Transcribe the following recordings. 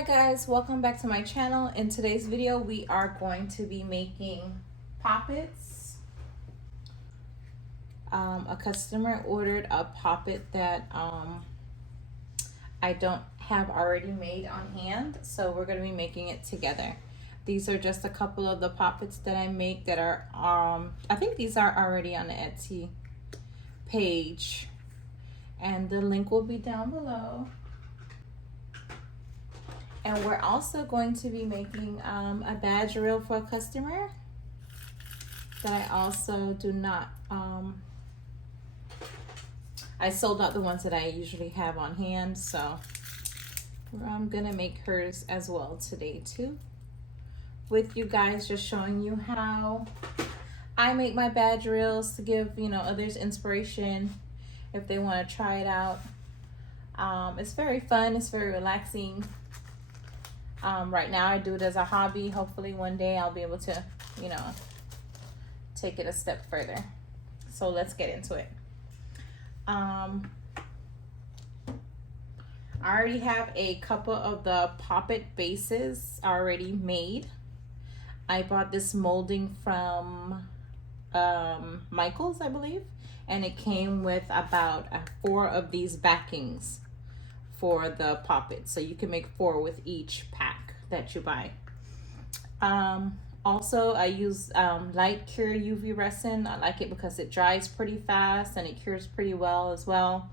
Hi guys, welcome back to my channel. In today's video we are going to be making Popits. A customer ordered a Popit that I don't have already made on hand, so we're going to be making it together. These are just a couple of the Popits that I make that are I think these are already on the Etsy page, and the link will be down below. And we're also going to be making a badge reel for a customer that I also do not, I sold out the ones that I usually have on hand, so I'm gonna make hers as well today too, with you guys, just showing you how I make my badge reels to give, you know, others inspiration if they want to try it out. It's very fun, it's very relaxing. Right now I do it as a hobby. Hopefully one day I'll be able to, you know, take it a step further. So let's get into it. I already have a couple of the Popit bases already made. I bought this molding from Michael's, I believe, and it came with about 4 of these backings for the Popit, so you can make 4 with each pack that you buy. Also I use light cure UV resin. I like it because it dries pretty fast and it cures pretty well as well.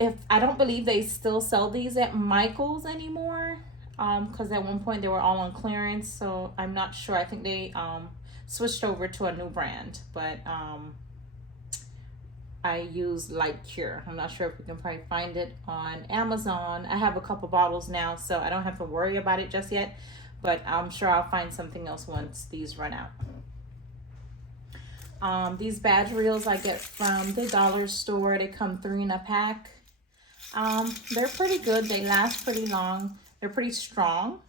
If I don't believe they still sell these at Michael's anymore, because at one point they were all on clearance, so I'm not sure. I think they switched over to a new brand, but I use Light Cure. I'm not sure if we can probably find it on Amazon. I have a couple bottles now, so I don't have to worry about it just yet, but I'm sure I'll find something else once these run out. These badge reels I get from the dollar store. They come 3 in a pack. They're pretty good. They last pretty long. They're pretty strong.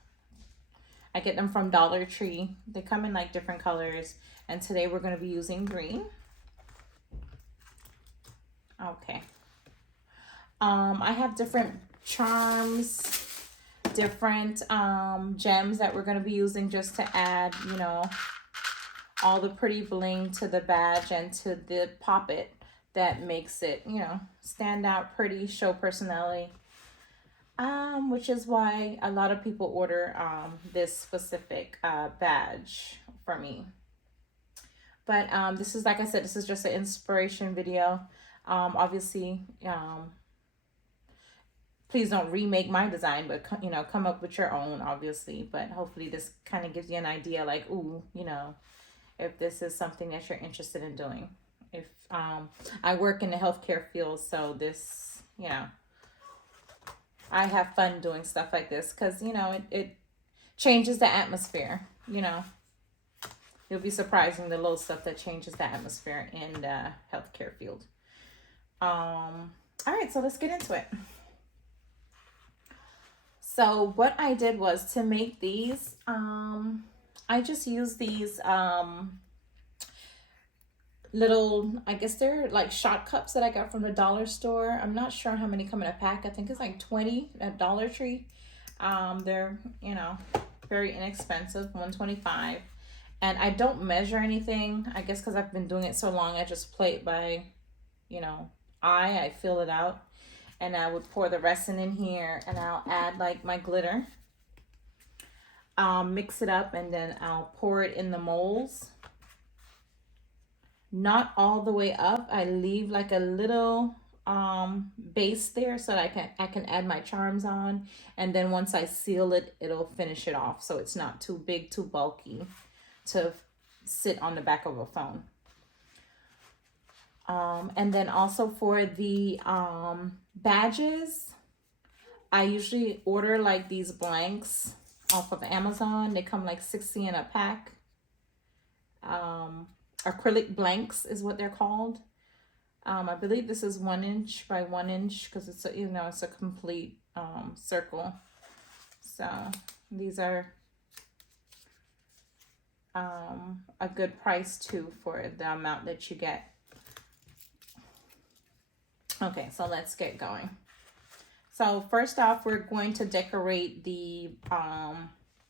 I get them from Dollar Tree. They come in like different colors, and today we're going to be using green. Okay. I have different charms, different gems that we're going to be using just to add, you know, all the pretty bling to the badge and to the Popit that makes it, you know, stand out, pretty, show personality. Which is why a lot of people order this specific badge for me. But this is, like I said, this is just an inspiration video. Obviously, please don't remake my design, but you know, come up with your own, obviously. But hopefully this kind of gives you an idea, like, ooh, you know, if this is something that you're interested in doing. If I work in the healthcare field, so this, you know, I have fun doing stuff like this because, you know, it changes the atmosphere. You know, you'll be surprising the little stuff that changes the atmosphere in the healthcare field. All right, so let's get into it. So what I did was, to make these, I just used these little, I guess they're like shot cups that I got from the dollar store. I'm not sure how many come in a pack. I think it's like 20 at Dollar Tree. They're, you know, very inexpensive, $1.25. And I don't measure anything, I guess because I've been doing it so long. I just play it by, you know, I feel it out, and I would pour the resin in here, and I'll add like my glitter, mix it up, and then I'll pour it in the molds. Not all the way up. I leave like a little base there so that I can add my charms on, and then once I seal it, it'll finish it off, so it's not too big, too bulky to sit on the back of a phone. And then also for the badges, I usually order like these blanks off of Amazon. They come like 60 in a pack. Acrylic blanks is what they're called. I believe this is 1 inch by 1 inch because it's a, you know, it's a complete circle. So these are a good price too for the amount that you get. Okay, so let's get going. So first off, we're going to decorate the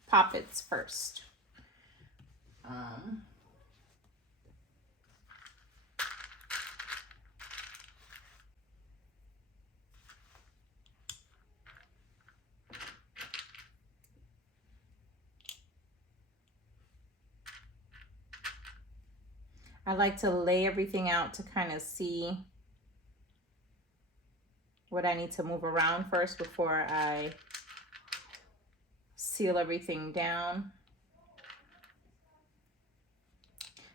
Popits first. I like to lay everything out to kind of see what I need to move around first before I seal everything down.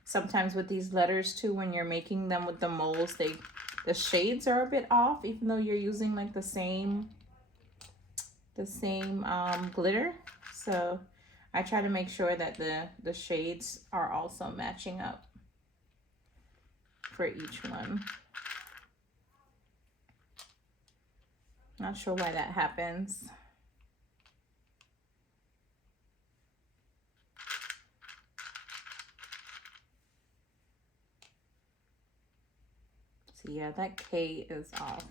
Sometimes with these letters too, when you're making them with the molds, the shades are a bit off, even though you're using like the same glitter. So I try to make sure that the shades are also matching up for each one. Not sure why that happens. So yeah, that K is off.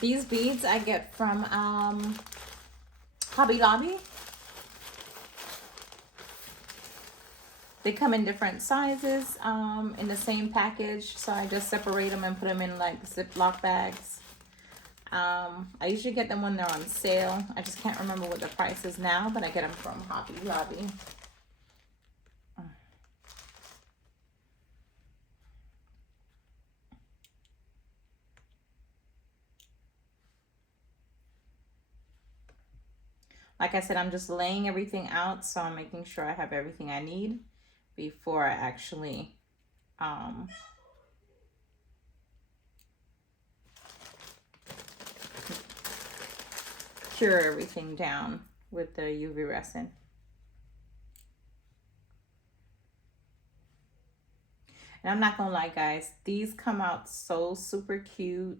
These beads I get from Hobby Lobby. They come in different sizes in the same package, so I just separate them and put them in like Ziploc bags. I usually get them when they're on sale. I just can't remember what the price is now, but I get them from Hobby Lobby. Like I said, I'm just laying everything out, so I'm making sure I have everything I need before I actually cure everything down with the UV resin. And I'm not gonna lie, guys, these come out so super cute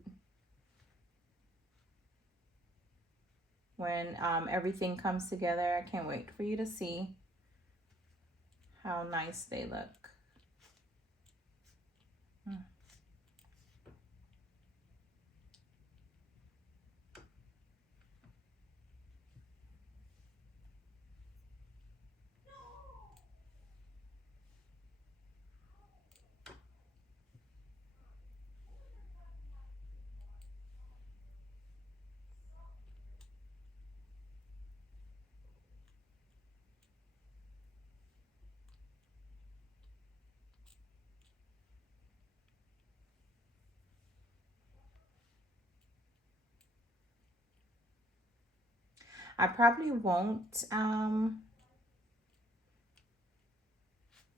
when everything comes together. I can't wait for you to see how nice they look. I probably won't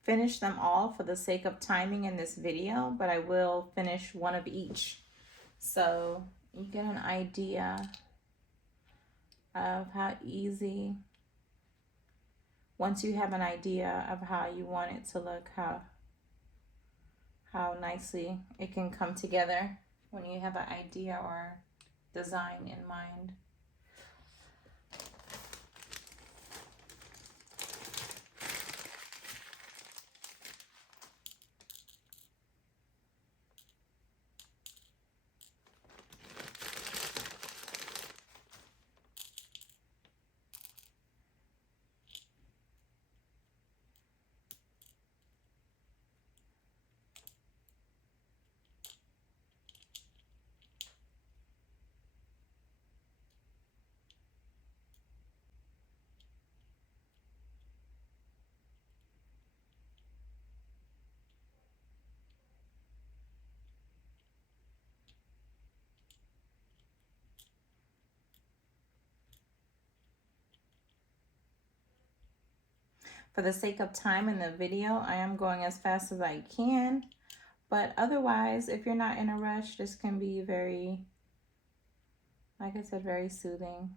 finish them all for the sake of timing in this video, but I will finish one of each, so you get an idea of how easy, once you have an idea of how you want it to look, how nicely it can come together when you have an idea or design in mind. For the sake of time in the video, I am going as fast as I can. But otherwise, if you're not in a rush, this can be very, like I said, very soothing.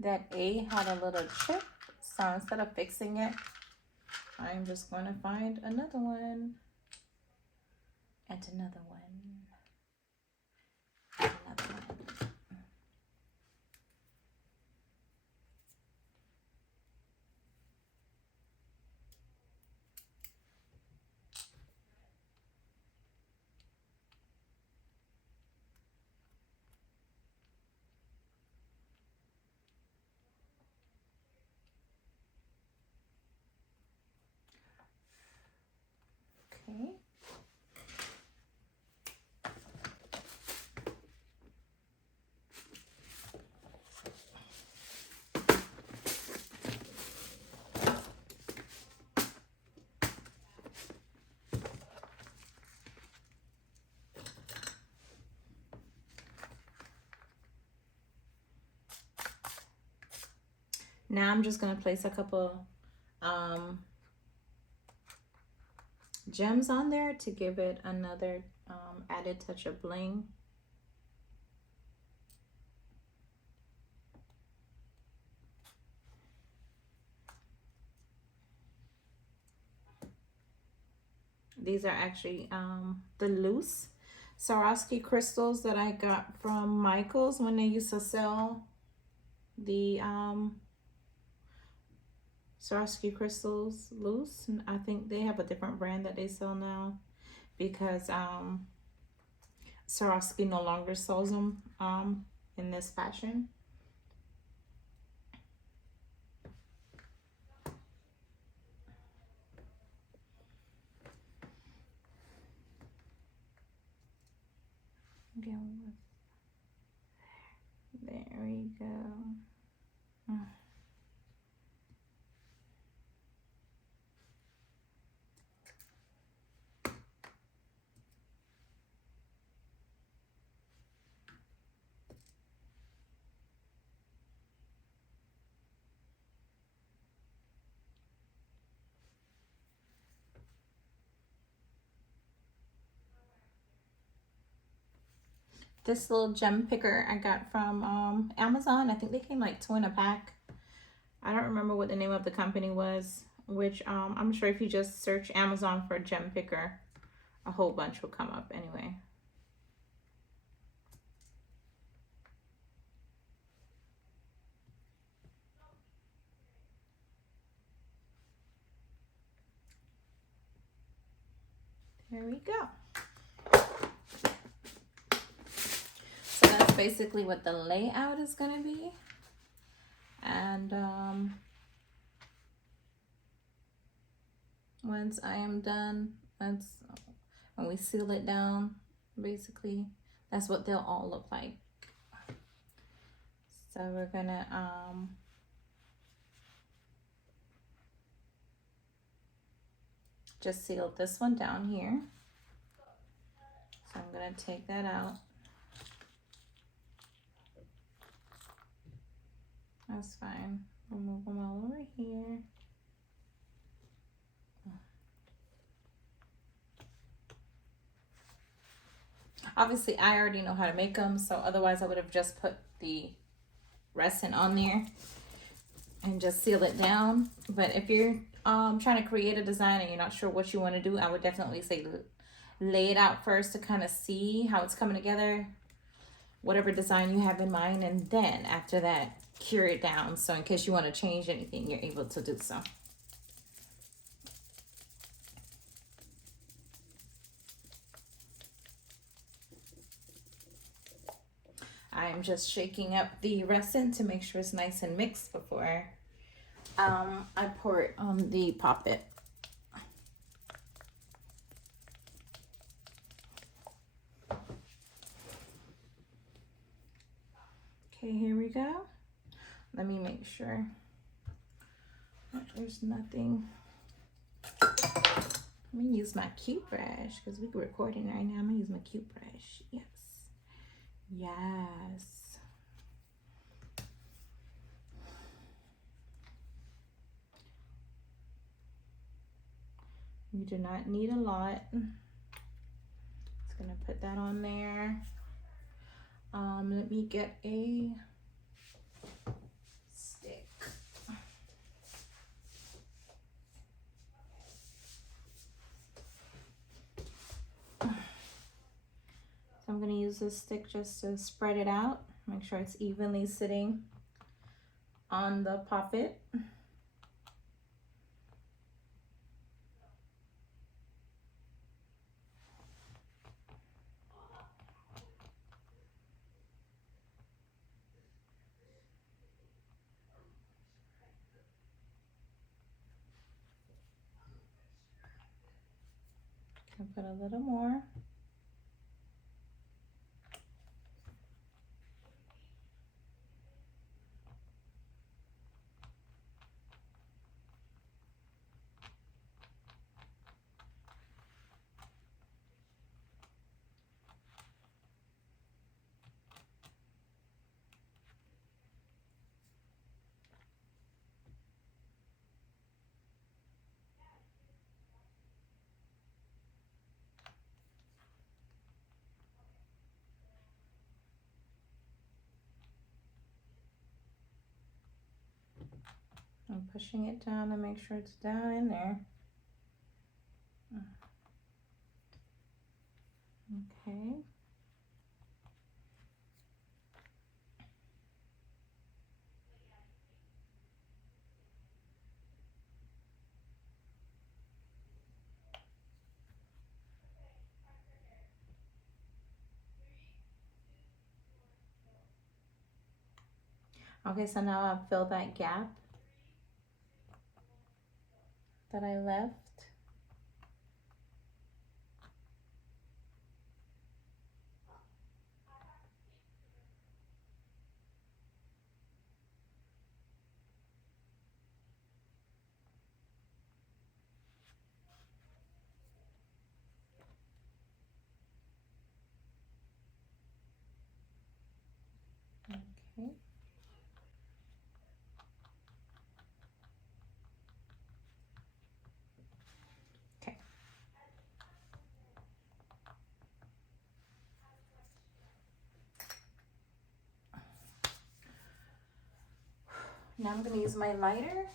that A had a little chip, so instead of fixing it, I'm just going to find another one, and another one, and another one. Okay. Now I'm just going to place a couple gems on there to give it another added touch of bling. These are actually the loose Swarovski crystals that I got from Michael's when they used to sell the Swarovski crystals loose. And I think they have a different brand that they sell now because Swarovski no longer sells them in this fashion. There we go. This little gem picker I got from Amazon. I think they came like 2 in a pack. I don't remember what the name of the company was, which I'm sure if you just search Amazon for gem picker, a whole bunch will come up anyway. There we go. So that's basically what the layout is going to be. And once I am done, that's when we seal it down, basically, that's what they'll all look like. So we're gonna just seal this one down here. So I'm gonna take that out. That's fine. We'll move them all over here. Obviously, I already know how to make them, so otherwise I would have just put the resin on there and just seal it down. But if you're trying to create a design and you're not sure what you want to do, I would definitely say lay it out first to kind of see how it's coming together, whatever design you have in mind, and then after that, cure it down. So in case you want to change anything, you're able to do so. I'm just shaking up the resin to make sure it's nice and mixed before I pour it on the PopIt. Okay, here we go. Let me make sure there's nothing. Let me use my cute brush because we're recording right now. I'm gonna use my cute brush. Yes. Yes. You do not need a lot. Just gonna put that on there. Let me get a So I'm going to use this stick just to spread it out. Make sure it's evenly sitting on the PopIt. Can put a little more. I'm pushing it down to make sure it's down in there. Okay. Okay, so now I've filled that gap that I left. Okay. Okay. Now I'm going to use my lighter.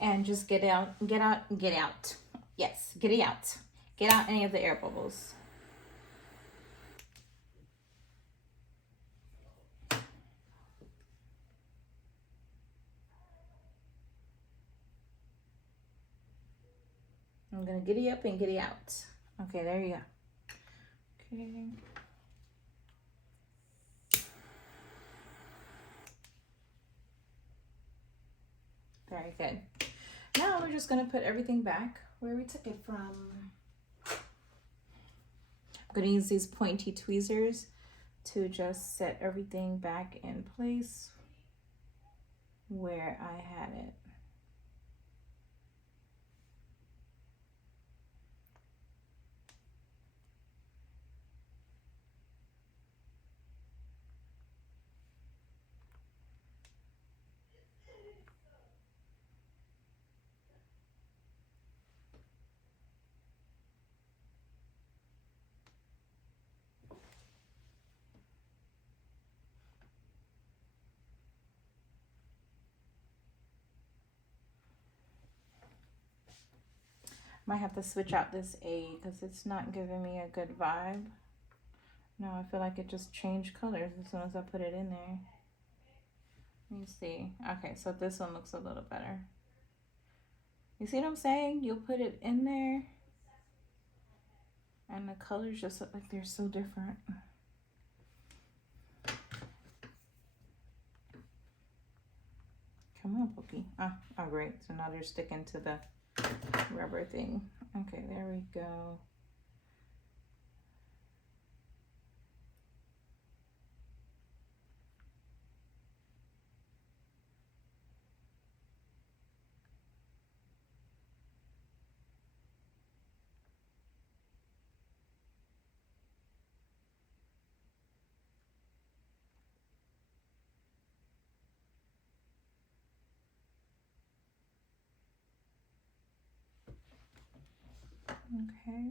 And just get out. Yes, get it out. Get out any of the air bubbles. I'm gonna giddy up and giddy out. Okay, there you go. Okay. Very good. Now we're just gonna put everything back where we took it from. I'm gonna use these pointy tweezers to just set everything back in place where I had it. Might have to switch out this A because it's not giving me a good vibe. No, I feel like it just changed colors as soon as I put it in there. Let me see. Okay, so this one looks a little better. You see what I'm saying? You'll put it in there and the colors just look like they're so different. Come on, Pokey. Oh, great. So now they're sticking to the rubber thing. Okay, there we go. Okay.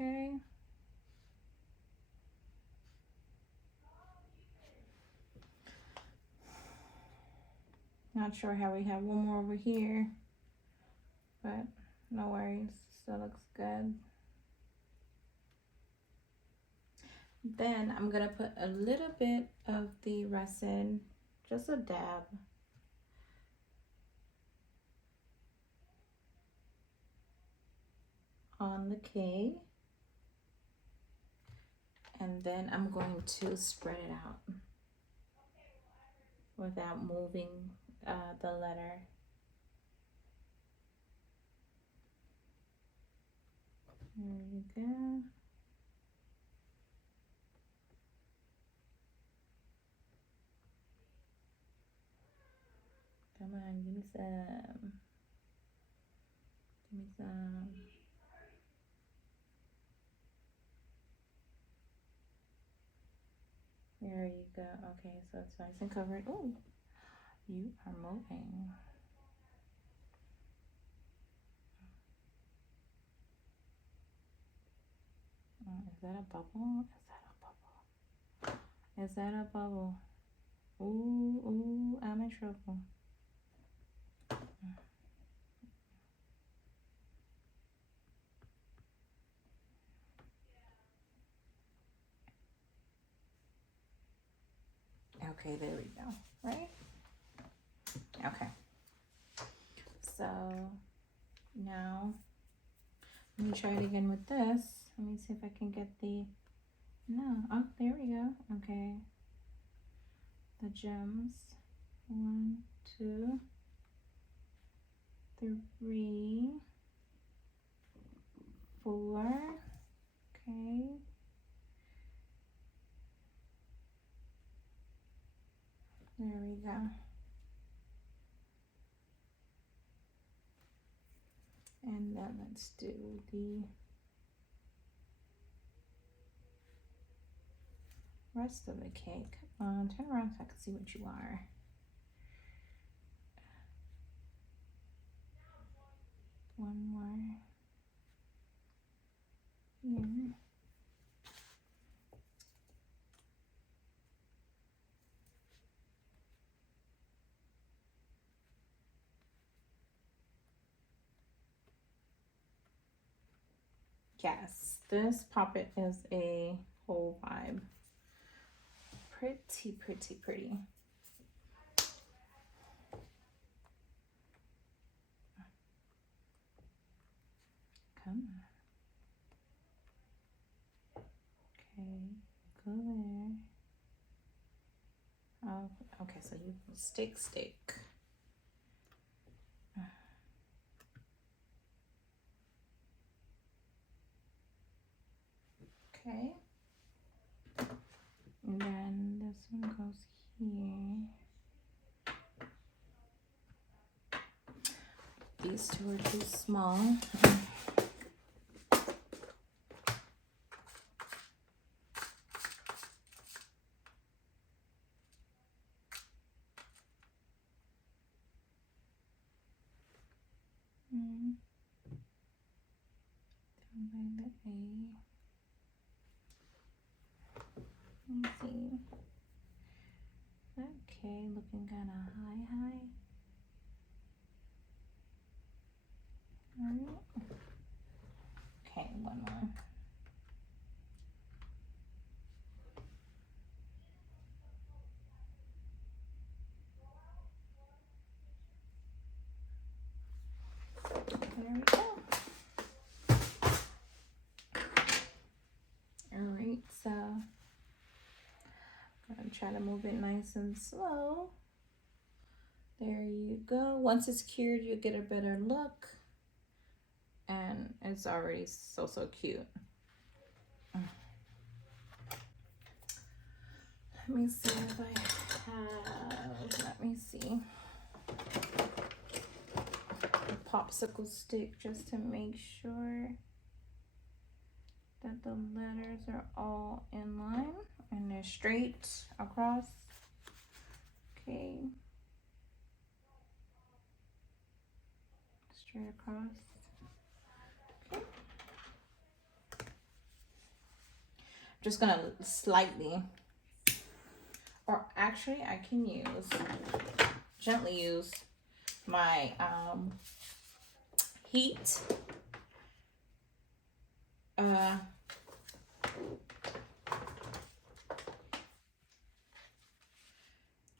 Okay. Not sure how we have one more over here, but no worries, still looks good. Then I'm gonna put a little bit of the resin, just a dab, on the K, and then I'm going to spread it out without moving the letter. There you go. Come on, give me some. Give me some. There you go. Okay, so it's nice and covered. Oh, you are moving. Is that a bubble? Is that a bubble? Is that a bubble? Ooh, ooh, I'm in trouble. Okay, there we go. Right? Okay. So now let me try it again with this. Let me see if I can get the, no, oh, there we go. Okay. The gems. 1, 2, 3, 4. Okay. There we go. And then let's do the rest of the cake. Come on, turn around so I can see what you are. One more here. Yes, this PopIt is a whole vibe. Pretty, pretty, pretty. Come on. Okay, go there. Oh, okay, so you stick. Okay. And then this one goes here. These two are too small. Down by the A. Let me see. Okay, looking kind of high. Alright. Okay, one more. There we go. Alright, so I'm gonna try to move it nice and slow. There you go. Once it's cured, you get a better look. And it's already so cute. Let me see if I have, let me see, a popsicle stick just to make sure that the letters are all in line and they're straight across. Okay. Straight across. Okay. just gonna slightly, or actually I can gently use my heat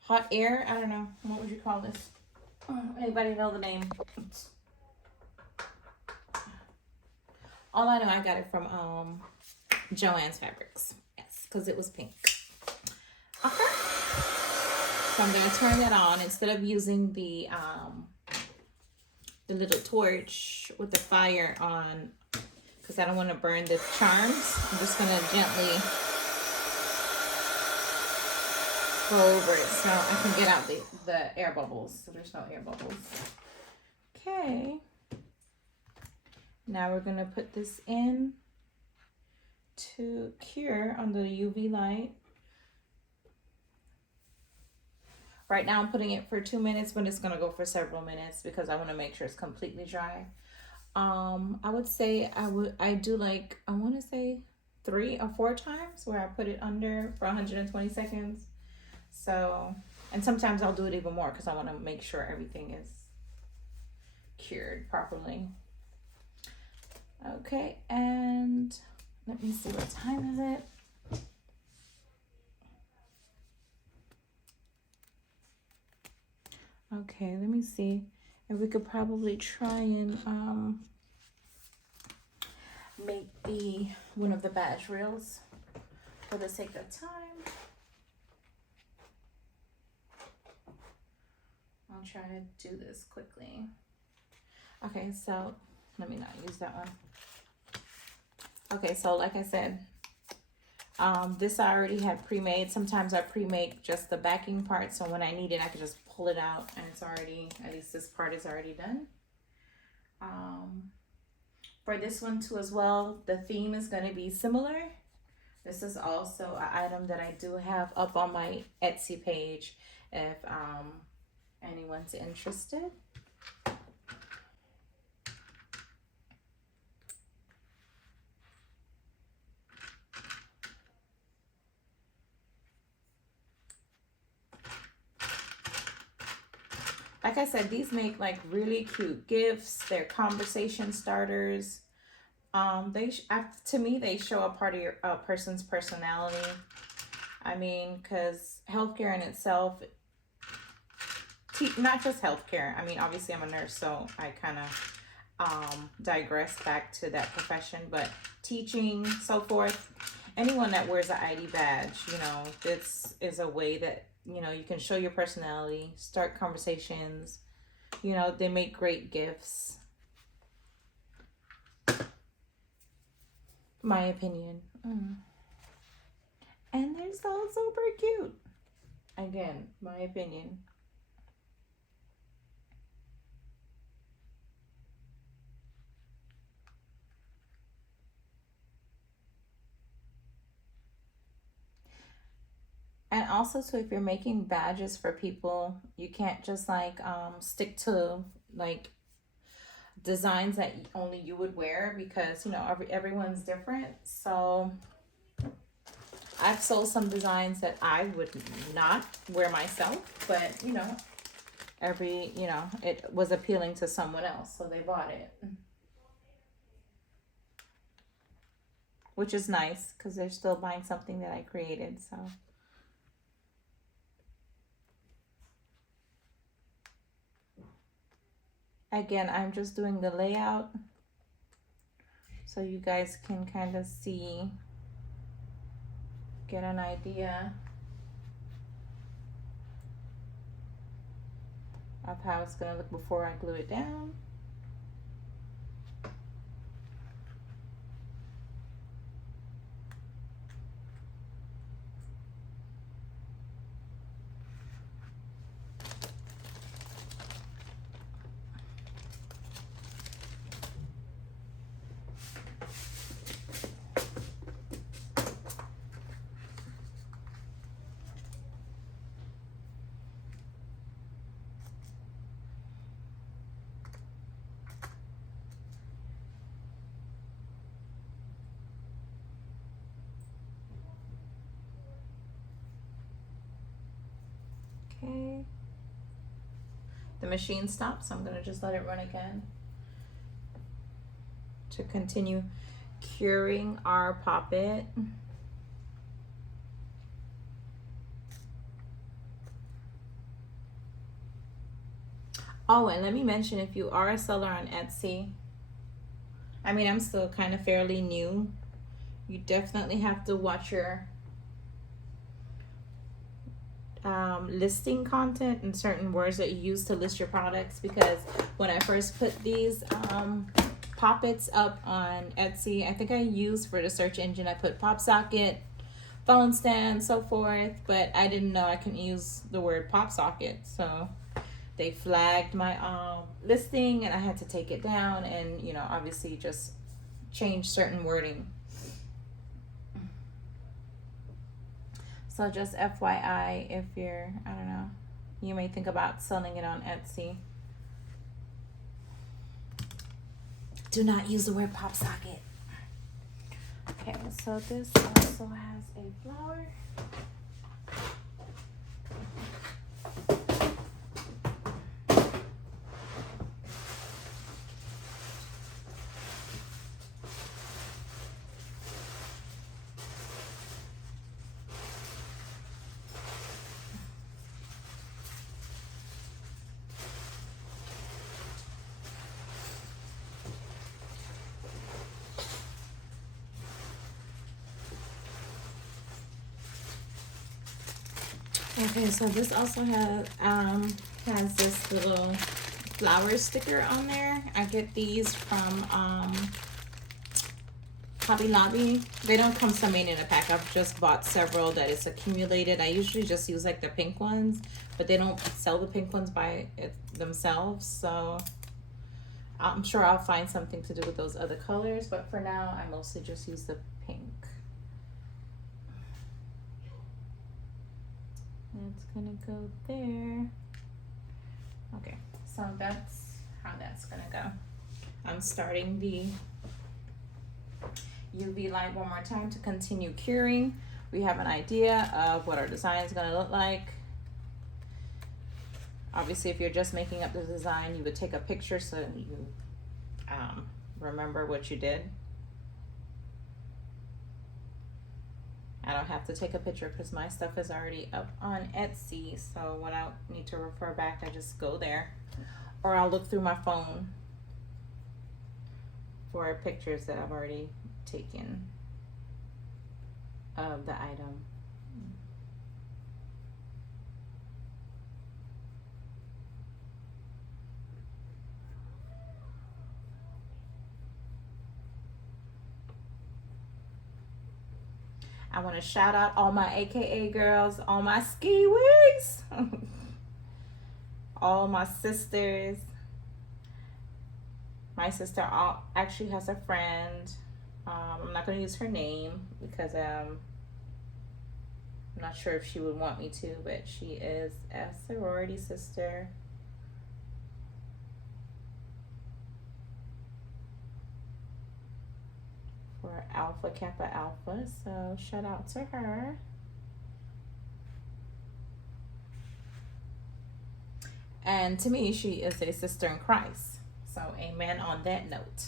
hot air, I don't know, what would you call this? Anybody know the name? All I know, I got it from Joann's Fabrics. Yes, because it was pink. Okay. So I'm gonna turn that on instead of using the little torch with the fire on, because I don't want to burn the charms. I'm just gonna gently go over it so I can get out the air bubbles. So there's no air bubbles. Okay. Now we're gonna put this in to cure under the UV light. Right now I'm putting it for 2 minutes, but it's gonna go for several minutes because I want to make sure it's completely dry. I would say I do like, I want to say 3 or 4 times where I put it under for 120 seconds. So, and sometimes I'll do it even more because I want to make sure everything is cured properly. Okay, and let me see, what time is it? Okay, let me see if we could probably try and make one of the badge reels for the sake of time. I'll try to do this quickly. Okay, so let me not use that one. Okay, so like I said, this I already had pre-made. Sometimes I pre-make just the backing part, so when I need it, I can just pull it out and it's already, at least this part is already done. For this one too as well, the theme is going to be similar. This is also an item that I do have up on my Etsy page if anyone's interested. Like I said, these make like really cute gifts. They're conversation starters. To me, they show a part of a person's personality. I mean, because healthcare in itself, not just healthcare. I mean, obviously I'm a nurse, so I kind of digress back to that profession. But teaching, so forth. Anyone that wears an ID badge, you know, this is a way that, you know, you can show your personality, start conversations. You know, they make great gifts. My opinion. And they're so super cute. Again, my opinion. And also too, if you're making badges for people, you can't just like stick to like designs that only you would wear, because you know everyone's different. So I've sold some designs that I would not wear myself, but you know, it was appealing to someone else, so they bought it, which is nice because they're still buying something that I created. So again, I'm just doing the layout so you guys can kind of see, get an idea of how it's going to look before I glue it down. Okay. The machine stopped, so I'm gonna just let it run again to continue curing our PopIt. Oh, and let me mention, if you are a seller on Etsy, I mean, I'm still kind of fairly new. You definitely have to watch your listing content and certain words that you use to list your products, because when I first put these Popits up on Etsy, I think I used for the search engine, I put pop socket, phone stand, so forth, but I didn't know I couldn't use the word pop socket, so they flagged my listing and I had to take it down and, you know, obviously just change certain wording. So just FYI, if you're, I don't know, you may think about selling it on Etsy, do not use the word pop socket. Okay, so this also has a flower. Okay, so this also has this little flower sticker on there. I get these from Hobby Lobby. They don't come semi in a pack. I've just bought several that is accumulated. I usually just use like the pink ones, but they don't sell the pink ones by themselves. So I'm sure I'll find something to do with those other colors, but for now I mostly just use the pink. It's gonna go there. Okay, so that's how that's gonna go. I'm starting the UV light one more time to continue curing. We have an idea of what our design is gonna look like. Obviously, if you're just making up the design, you would take a picture so you remember what you did. I don't have to take a picture because my stuff is already up on Etsy. So when I need to refer back, I just go there, or I'll look through my phone for pictures that I've already taken of the item. I want to shout out all my AKA girls, all my ski wigs, all my sisters. My sister actually has a friend. I'm not going to use her name because I'm not sure if she would want me to, but she is a sorority sister. For Alpha Kappa Alpha, so shout out to her. And to me, she is a sister in Christ. So amen on that note.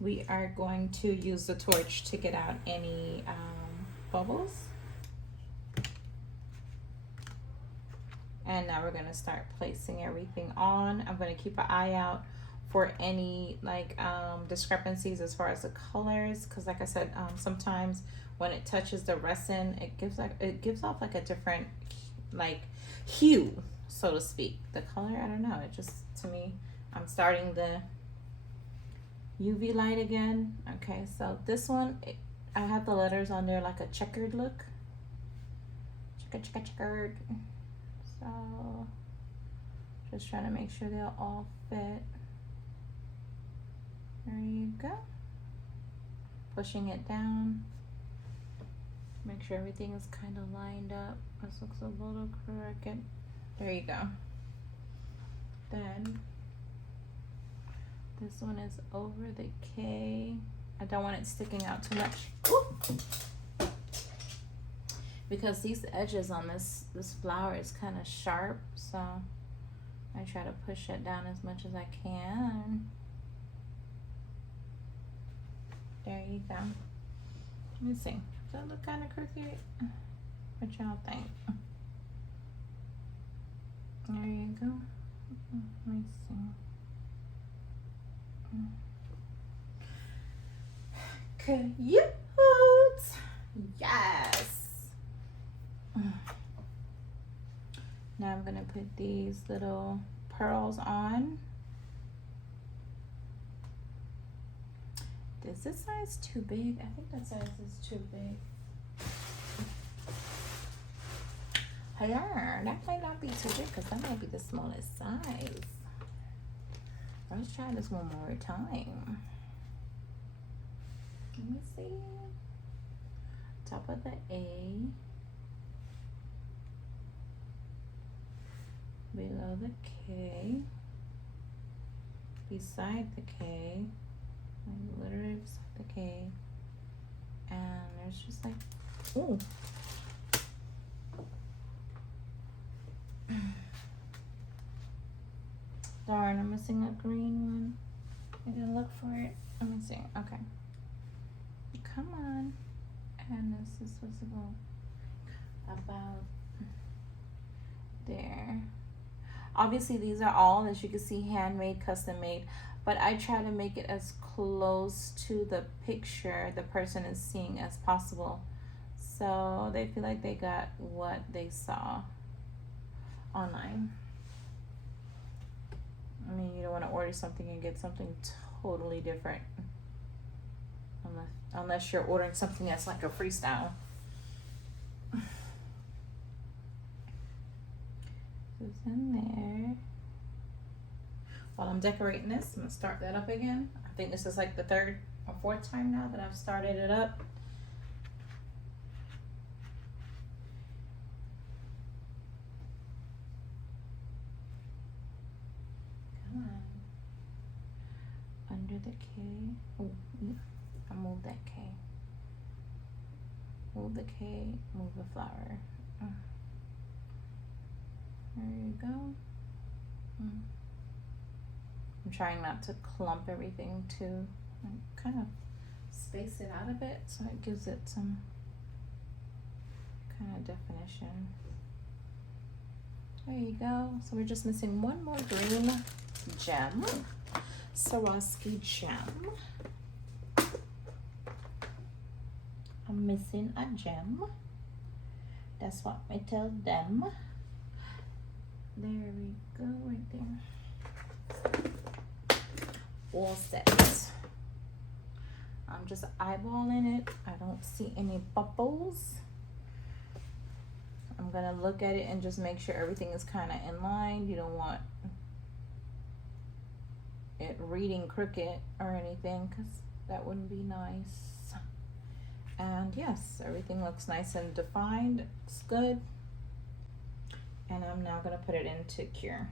We are going to use the torch to get out any bubbles. And now we're going to start placing everything on. I'm going to keep an eye out for any like discrepancies as far as the colors, because like I said, sometimes when it touches the resin, it gives off like a different like hue, so to speak. The color, I don't know, it just, to me, I'm starting the UV light again. Okay, so this one, I have the letters on there like a checkered look. Checkered. So just trying to make sure they'll all fit. There you go. Pushing it down. Make sure everything is kind of lined up. This looks a little crooked. There you go. Then this one is over the K. I don't want it sticking out too much. Ooh. because these edges on this flower is kind of sharp, so I try to push it down as much as I can. There you go. Let me see. Does that look kind of crooked? What y'all think? There you go. Let me see. Cute. Yes. Now I'm gonna put these little pearls on. Is this size too big? I think that size is too big. Yeah, that might not be too big because that might be the smallest size. Let's try this one more time. Let me see. Top of the A. Below the K. Beside the K. Like literally beside the K. And there's just like, ooh. Darn, I'm missing a green one. I didn't look for it. Let me see. Okay. Come on. And this is supposed to go about there. Obviously, these are all, as you can see, handmade, custom made. But I try to make it as close to the picture the person is seeing as possible, so they feel like they got what they saw online. I mean, you don't want to order something and get something totally different, unless you're ordering something that's like a freestyle. It's in there. While I'm decorating this, I'm gonna start that up again. I think this is like the third or fourth time now that I've started it up. Come on. Under the K. Oh, I moved that K. Move the K, move the flower. There you go. I'm trying not to clump everything too. Kind of space it out a bit so it gives it some kind of definition. There you go. So we're just missing one more green gem. Swarovski gem. I'm missing a gem. That's what I tell them. There we go, right there. All set. I'm just eyeballing it. I don't see any bubbles. I'm gonna look at it and just make sure everything is kind of in line. You don't want it reading crooked or anything, because that wouldn't be nice. And yes, everything looks nice and defined. It's good. And I'm now gonna put it into cure.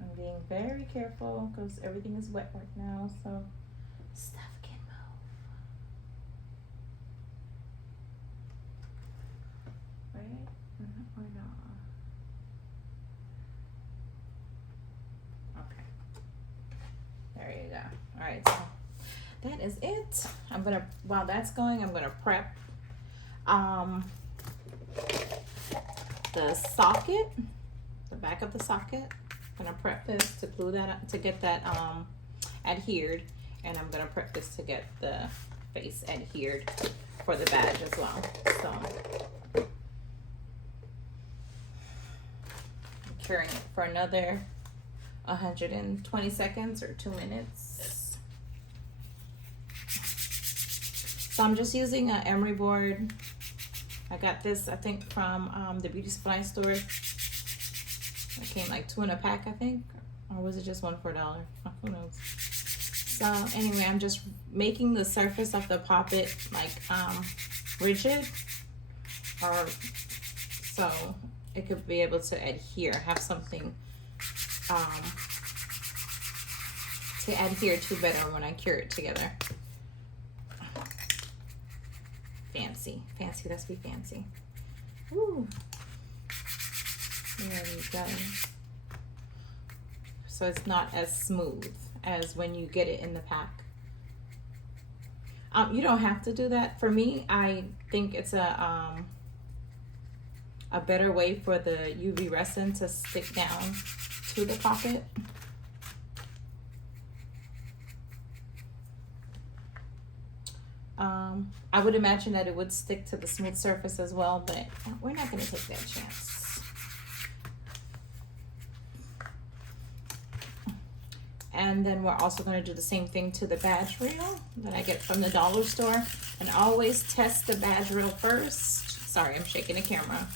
I'm being very careful because everything is wet right now, so stuff can move. Right? Or not? Okay. There you go. All right, so that is it. I'm gonna, while that's going, I'm gonna prep the socket, the back of the socket. I'm gonna prep this to glue that up, to get that adhered, and I'm gonna prep this to get the face adhered for the badge as well. So I'm curing it for another 120 seconds or 2 minutes. So I'm just using an emery board. I got this, I think, from the beauty supply store. It came like 2 in a pack, I think, or was it just 1 for $1? Who knows? So anyway, I'm just making the surface of the PopIt like rigid, or so it could be able to adhere, have something They adhere to better when I cure it together. Fancy, fancy, let's be fancy. Woo. There we go. So it's not as smooth as when you get it in the pack. You don't have to do that. For me, I think it's a better way for the UV resin to stick down to the PopIt. I would imagine that it would stick to the smooth surface as well, but we're not going to take that chance. And then we're also going to do the same thing to the badge reel that I get from the dollar store. And always test the badge reel first. Sorry, I'm shaking the camera.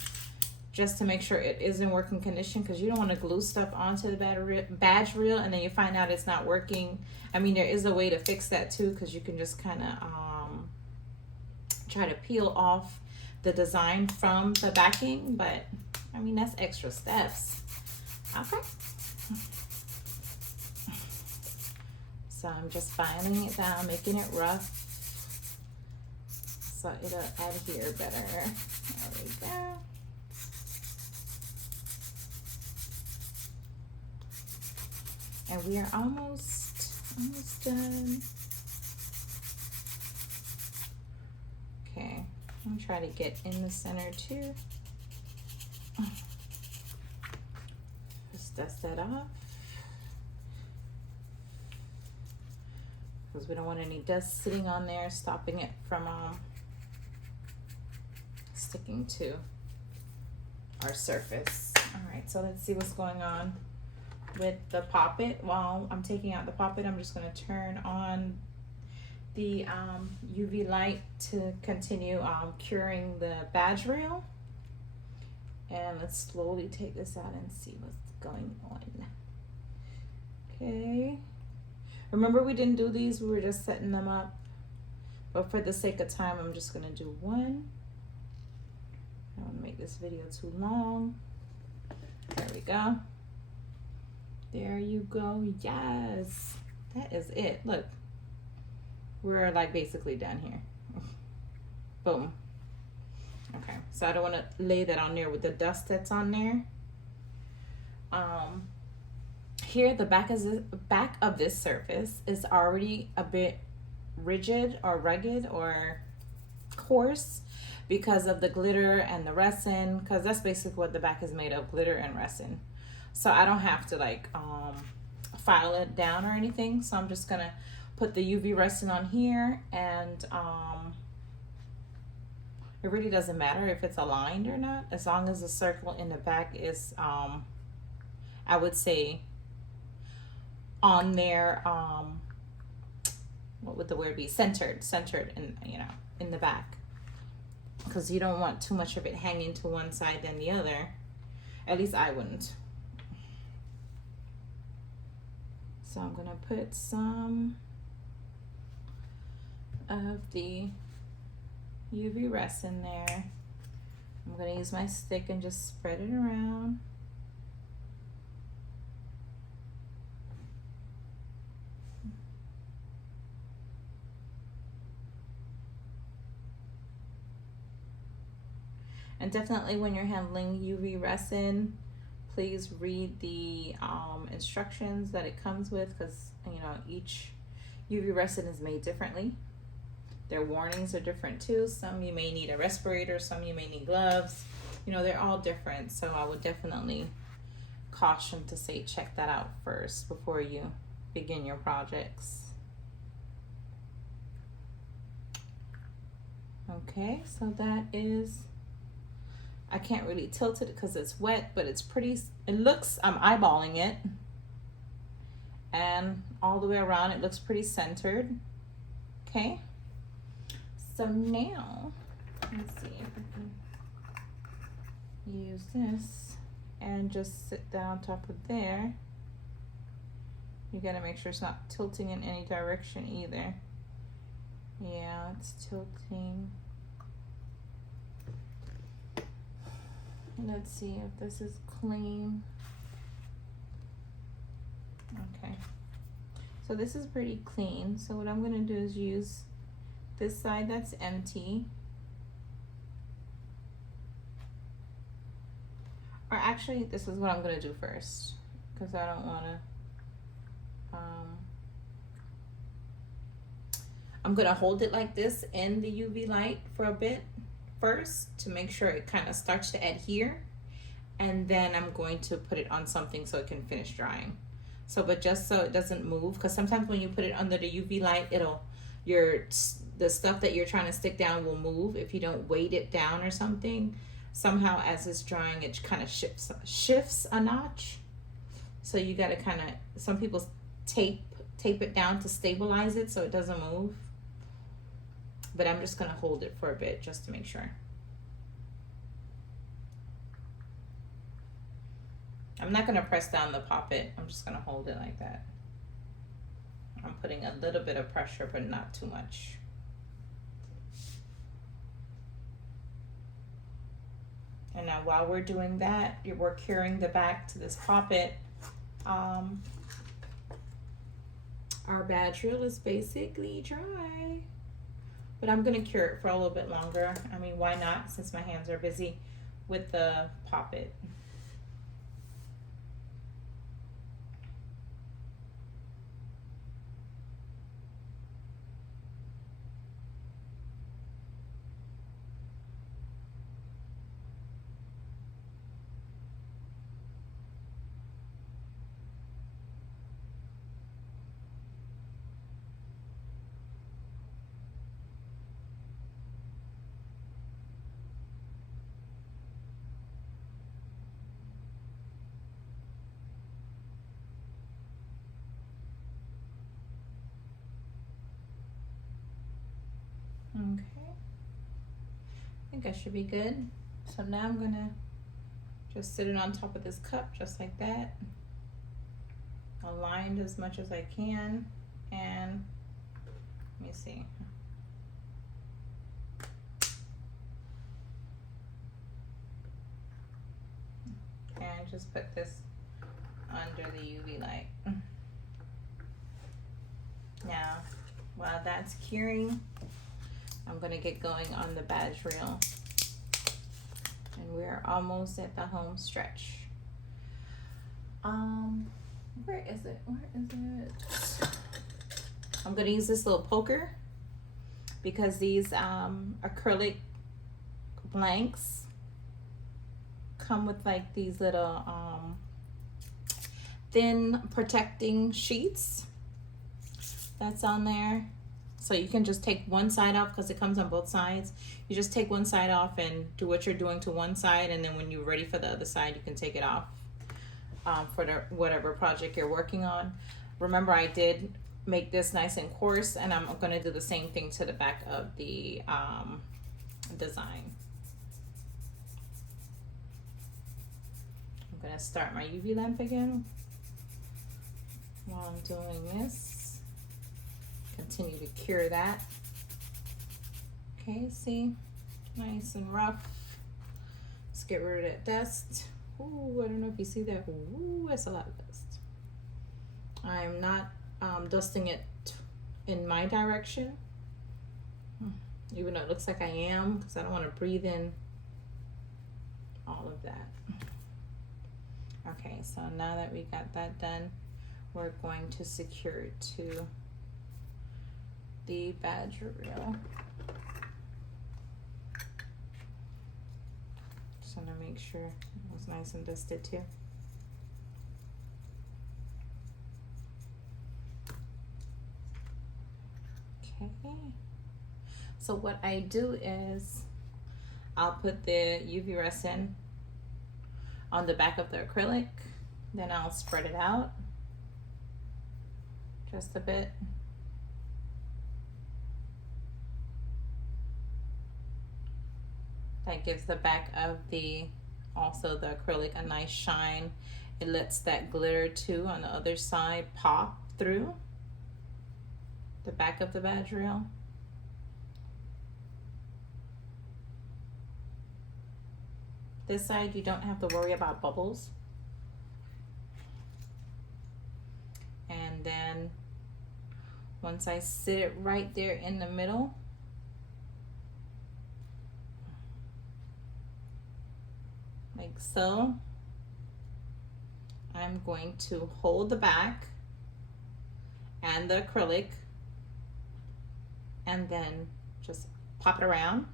Just to make sure it is in working condition, because you don't want to glue stuff onto the badge reel and then you find out it's not working. I mean, there is a way to fix that too, because you can just kind of try to peel off the design from the backing, but I mean, that's extra steps. Okay. So I'm just filing it down, making it rough so it'll adhere better. There we go. And we are almost done. Okay, I'm gonna try to get in the center too. Just dust that off, because we don't want any dust sitting on there, stopping it from sticking to our surface. All right, so let's see what's going on with the PopIt. While I'm taking out the PopIt, I'm just going to turn on the UV light to continue curing the badge reel. And let's slowly take this out and see what's going on. Okay. Remember, we didn't do these, we were just setting them up. But for the sake of time, I'm just going to do one. I don't want to make this video too long. There we go. There you go. Yes, that is it. Look, we're like basically done here. Boom. Okay, so I don't want to lay that on there with the dust that's on there. Here the back of this surface is already a bit rigid or rugged or coarse because of the glitter and the resin, because that's basically what the back is made of, glitter and resin. So I don't have to like file it down or anything. So I'm just gonna put the UV resin on here, and it really doesn't matter if it's aligned or not, as long as the circle in the back is I would say on there, what would the word be, centered in, you know, in the back, because you don't want too much of it hanging to one side than the other. At least I wouldn't. So I'm gonna put some of the UV resin there. I'm gonna use my stick and just spread it around. And definitely when you're handling UV resin, please read the instructions that it comes with, because you know each UV resin is made differently. Their warnings are different too. Some you may need a respirator, some you may need gloves. You know, they're all different. So I would definitely caution to say check that out first before you begin your projects. Okay, so that is, I can't really tilt it because it's wet, but it's pretty, it looks, I'm eyeballing it, and all the way around it looks pretty centered. Okay, so now let's see if I can use this and just sit down top of there. You gotta make sure it's not tilting in any direction either. Yeah, it's tilting. Let's see if this is clean. Okay, so So this is pretty clean. So what I'm gonna do is use this side that's empty. Or actually, this is what I'm gonna do first, because I don't wanna, I'm gonna hold it like this in the UV light for a bit first to make sure it kind of starts to adhere, and then I'm going to put it on something so it can finish drying. So, but just so it doesn't move, because sometimes when you put it under the UV light, the stuff that you're trying to stick down will move if you don't weight it down or something. Somehow as it's drying, it kind of shifts a notch. So you got to kind of, some people tape it down to stabilize it so it doesn't move. But I'm just gonna hold it for a bit just to make sure. I'm not gonna press down the PopIt. I'm just gonna hold it like that. I'm putting a little bit of pressure, but not too much. And now while we're doing that, we're curing the back to this PopIt. Our badge reel is basically dry, but I'm gonna cure it for a little bit longer. I mean, why not, since my hands are busy with the PopIt. Okay, I think I should be good. So now I'm gonna just sit it on top of this cup just like that, aligned as much as I can, and let me see. And just put this under the UV light. Now, while that's curing, I'm gonna get going on the badge reel. And we're almost at the home stretch. Where is it? Where is it? I'm gonna use this little poker because these acrylic blanks come with like these little thin protecting sheets that's on there. So you can just take one side off because it comes on both sides. You just take one side off and do what you're doing to one side, and then when you're ready for the other side, you can take it off for whatever project you're working on. Remember, I did make this nice and coarse, and I'm going to do the same thing to the back of the design. I'm going to start my UV lamp again while I'm doing this. Continue to cure that. Okay, see, nice and rough. Let's get rid of that dust. Ooh, I don't know if you see that. Ooh, that's a lot of dust. I'm not dusting it in my direction, even though it looks like I am, because I don't want to breathe in all of that. Okay, so now that we got that done, we're going to secure it to the badge reel. Just want to make sure it was nice and dusted too. Okay. So what I do is I'll put the UV resin on the back of the acrylic, then I'll spread it out just a bit. That gives the back of also the acrylic a nice shine. It lets that glitter too on the other side pop through the back of the badge reel. This side you don't have to worry about bubbles. And then Once I sit it right there in the middle, like so, I'm going to hold the back and the acrylic and then just pop it around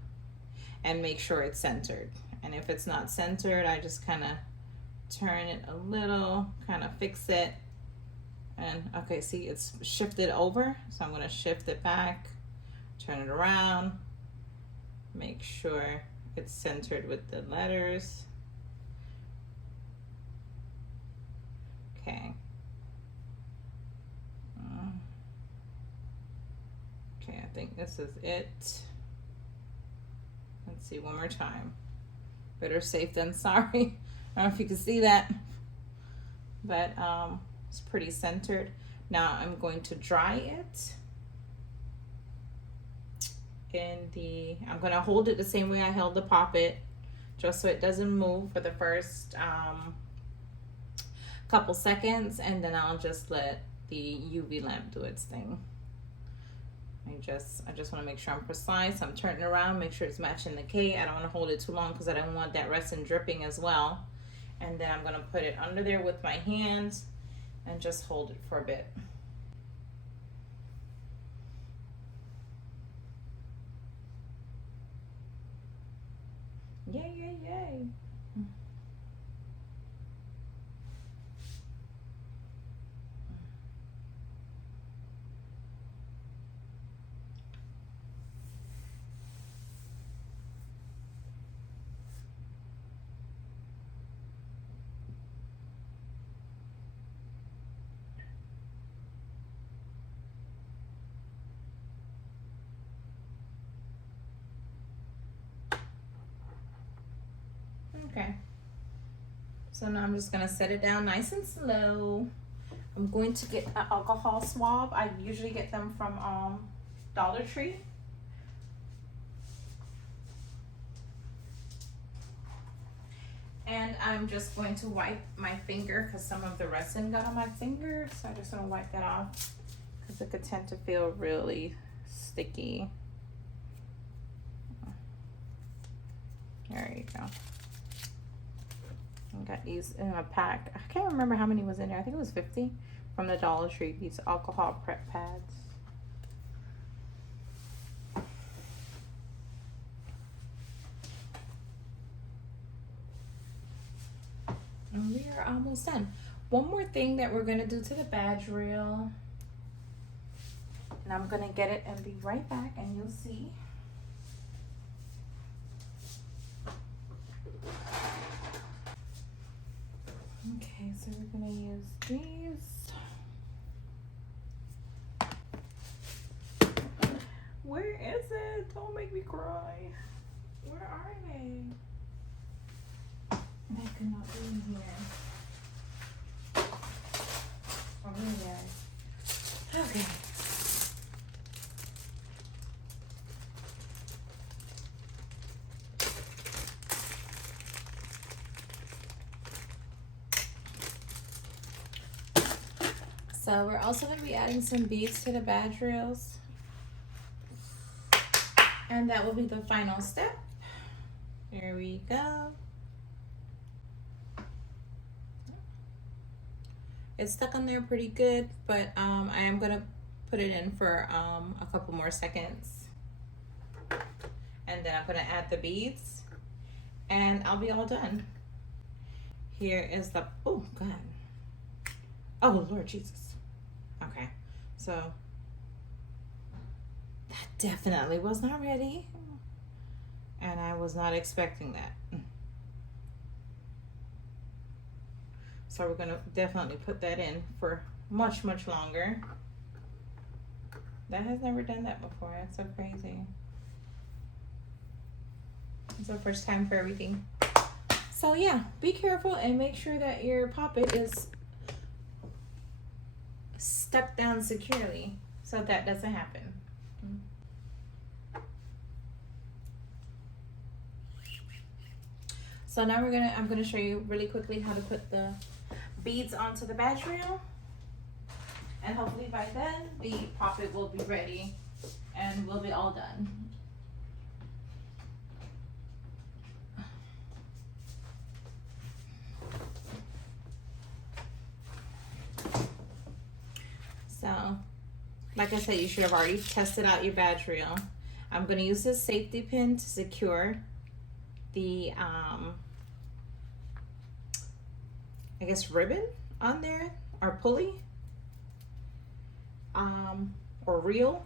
and make sure it's centered. And if it's not centered, I just kind of turn it a little, kind of fix it. And okay, see, it's shifted over, so I'm going to shift it back, turn it around, make sure it's centered with the letters. Okay. Okay, I think this is it. Let's see one more time. Better safe than sorry. I don't know if you can see that, but it's pretty centered. Now I'm going to dry it I'm going to hold it the same way I held the PopIt, just so it doesn't move for the first couple seconds, and then I'll just let the UV lamp do its thing. I just want to make sure I'm precise. I'm turning around, make sure it's matching the K. I don't want to hold it too long because I don't want that resin dripping as well. And then I'm going to put it under there with my hands and just hold it for a bit. Yay, yay, yay. Okay, so now I'm just gonna set it down nice and slow. I'm going to get an alcohol swab. I usually get them from Dollar Tree. And I'm just going to wipe my finger because some of the resin got on my finger. So I just want to wipe that off because it could tend to feel really sticky. There you go. I got these in a pack. I can't remember how many was in there. I think it was 50 from the Dollar Tree. These alcohol prep pads. And we are almost done. One more thing that we're going to do to the badge reel. And I'm going to get it and be right back and you'll see. Okay, so we're going to use these. Where is it? Don't make me cry. Where are they? They could not be in here. Oh, here they are. Okay. So we're also going to be adding some beads to the badge reels. And that will be the final step. Here we go. It's stuck on there pretty good, but I am going to put it in for a couple more seconds. And then I'm going to add the beads. And I'll be all done. Here is the, oh God. Oh Lord Jesus. Okay, so that definitely was not ready. And I was not expecting that. So we're gonna definitely put that in for much, much longer. That has never done that before. That's so crazy. It's the first time for everything. So yeah, be careful and make sure that your PopIt is stuck down securely so that doesn't happen. So now I'm gonna show you really quickly how to put the beads onto the badge reel. And hopefully by then the PopIt will be ready and we'll be all done. So, like I said, you should have already tested out your badge reel. I'm going to use this safety pin to secure the, I guess, ribbon on there, or pulley, or reel.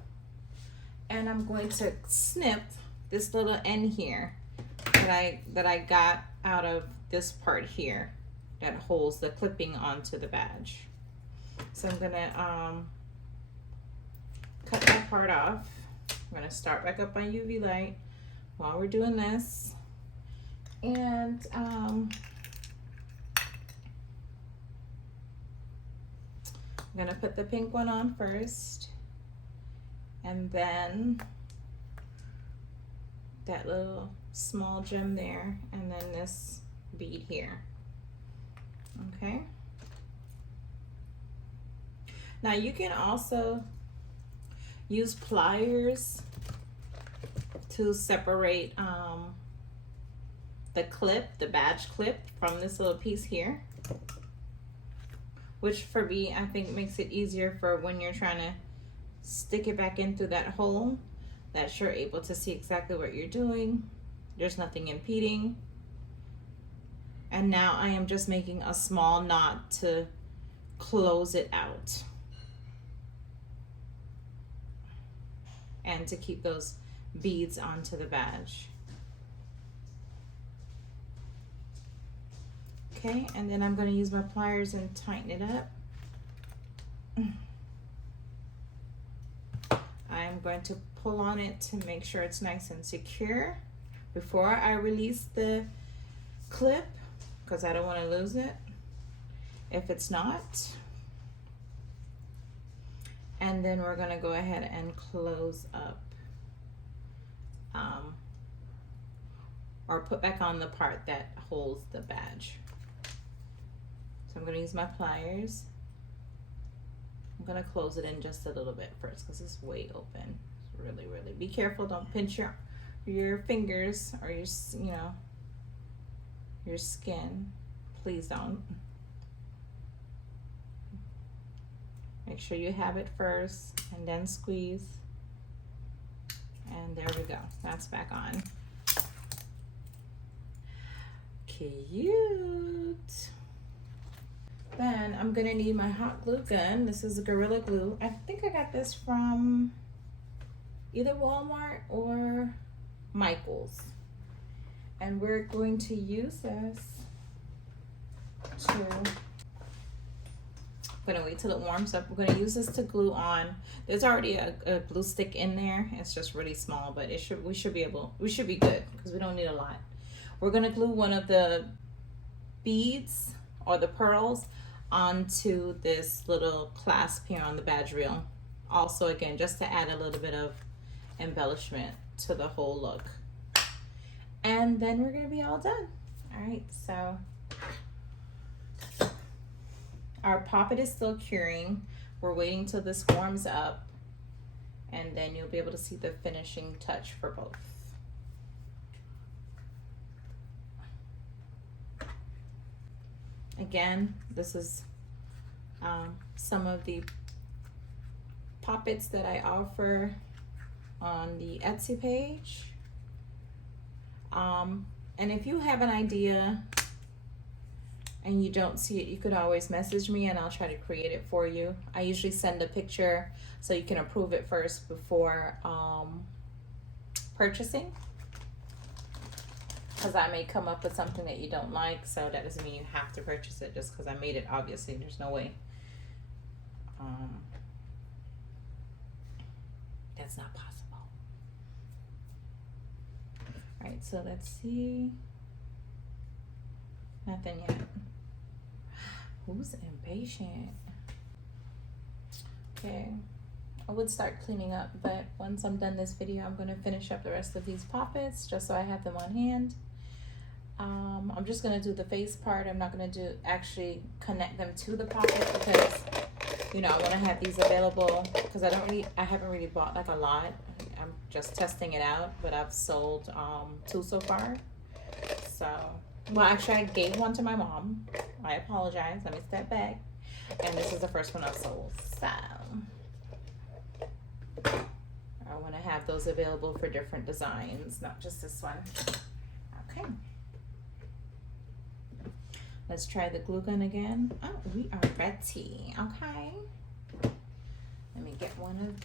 And I'm going to snip this little end here that I got out of this part here that holds the clipping onto the badge. So I'm gonna cut that part off. I'm gonna start back up my UV light while we're doing this. And I'm gonna put the pink one on first, and then that little small gem there, and then this bead here. Okay. Now you can also use pliers to separate the clip, the badge clip, from this little piece here, which for me, I think makes it easier for when you're trying to stick it back in through that hole, that you're able to see exactly what you're doing. There's nothing impeding. And now I am just making a small knot to close it out and to keep those beads onto the badge. Okay, and then I'm going to use my pliers and tighten it up. I'm going to pull on it to make sure it's nice and secure before I release the clip, because I don't want to lose it if it's not. And then we're going to go ahead and close up, or put back on the part that holds the badge. So I'm going to use my pliers. I'm going to close it in just a little bit first because it's way open. Really, really be careful. Don't pinch your fingers or your skin. Please don't. Make sure you have it first and then squeeze. And there we go. That's back on. Cute. Then I'm gonna need my hot glue gun. This is a Gorilla Glue. I think I got this from either Walmart or Michael's. And we're going to use this to, I'm gonna wait till it warms up. We're gonna use this to glue on. There's already a glue stick in there. It's just really small, but we should be good because we don't need a lot. We're gonna glue one of the beads or the pearls onto this little clasp here on the badge reel. Also, again, just to add a little bit of embellishment to the whole look. And then we're gonna be all done. All right, so our PopIt is still curing. We're waiting till this warms up, and then you'll be able to see the finishing touch for both. Again, this is some of the PopIts that I offer on the Etsy page. And if you have an idea and you don't see it, you could always message me and I'll try to create it for you. I usually send a picture so you can approve it first before purchasing, because I may come up with something that you don't like, so that doesn't mean you have to purchase it just because I made it. Obviously, there's no way. That's not possible. All right, so let's see. Nothing yet. Who's impatient? Okay, I would start cleaning up, but once I'm done this video, I'm gonna finish up the rest of these PopIts just so I have them on hand. I'm just gonna do the face part. I'm not gonna actually connect them to the PopIt because you know, I want to have these available because I haven't really bought like a lot. I'm just testing it out, but I've sold 2 so far. So, well, actually I gave one to my mom. I apologize. Let me step back. And this is the first one I've sold. So, I want to have those available for different designs, not just this one. Okay. Let's try the glue gun again. Oh, we are ready. Okay. Let me get one of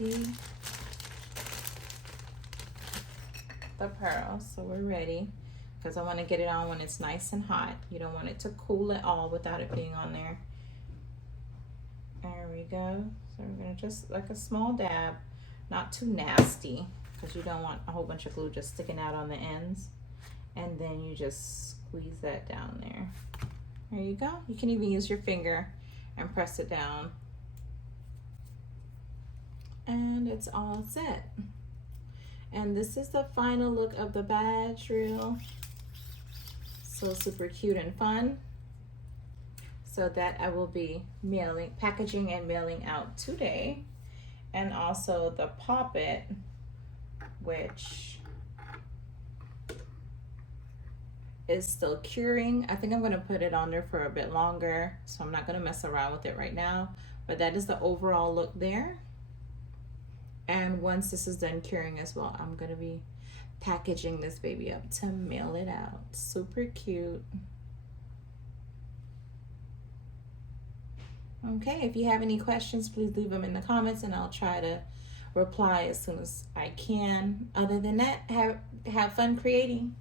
the pearls. So we're ready. Because I want to get it on when it's nice and hot. You don't want it to cool at all without it being on there. There we go. So we're going to just like a small dab. Not too nasty. Because you don't want a whole bunch of glue just sticking out on the ends. And then you just squeeze that down there. There you go. You can even use your finger and press it down. And it's all set. And this is the final look of the badge reel. So super cute and fun. So that I will be packaging and mailing out today. And also the PopIt, which is still curing. I think I'm going to put it on there for a bit longer, so I'm not going to mess around with it right now, but that is the overall look there. And once this is done curing as well, I'm going to be packaging this baby up to mail it out. Super cute. Okay, if you have any questions, please leave them in the comments and I'll try to reply as soon as I can. Other than that, have fun creating.